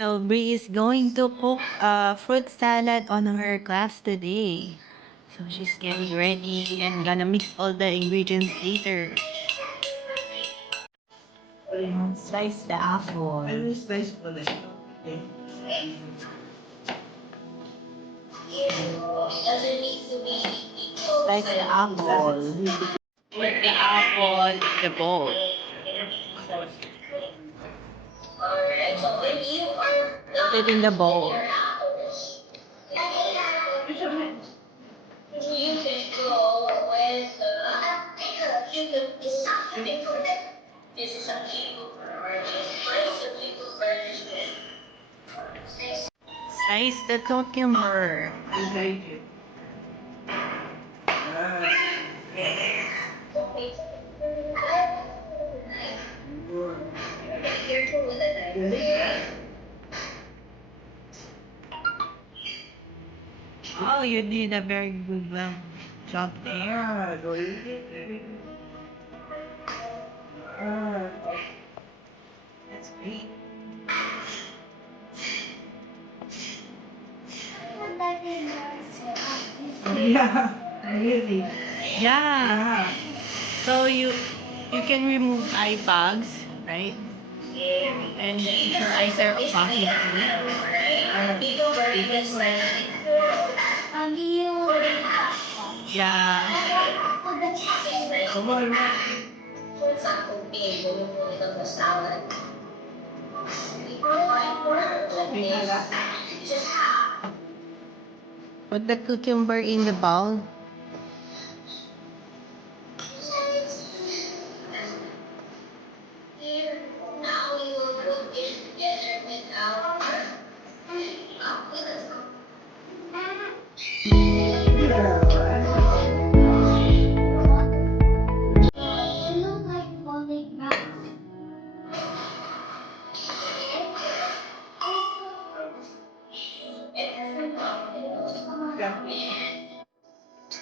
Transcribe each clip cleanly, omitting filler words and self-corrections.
So Bree is going to cook a fruit salad on her class today. So she's getting ready and gonna mix all the ingredients later. Slice the apple. Slice the apple. Put the apple in the bowl. Put it in the bowl. Slice the cucumber. Oh, you did a very good job there. That's great. Yeah, really. Yeah. So you can remove eye bags, right? And your eyes are fucking yeah. Put the cucumber in the bowl.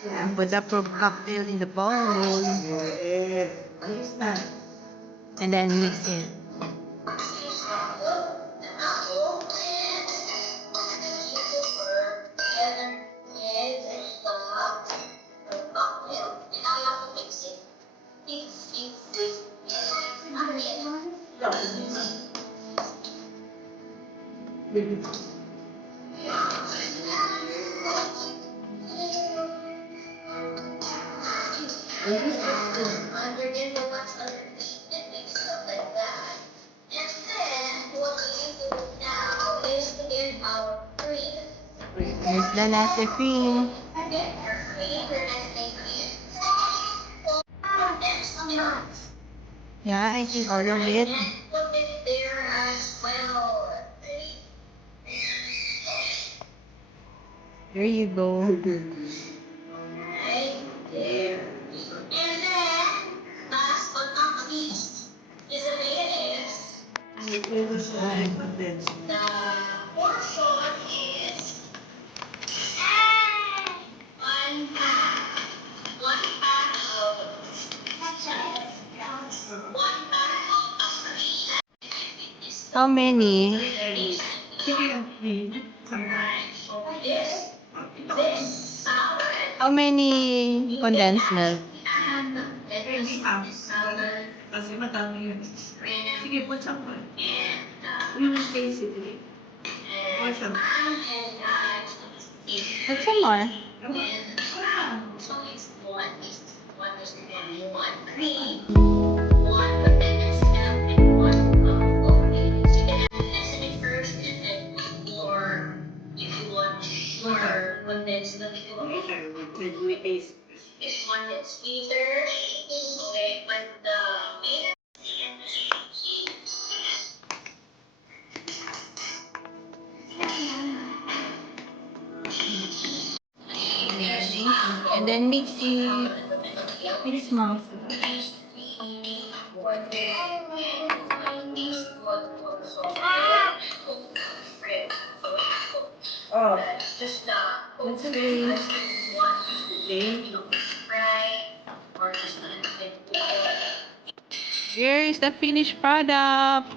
And put the fruit cocktail in the bowl. And then mix it. Here's the latte cream. Yeah, I think all of it. There you go. How many? How many condensed milk? Kasi madami yun. Sige, put some more. You will taste it. Put some. Put some more. And then mix it. Mix more. Oh, that's okay. Here is the finished product.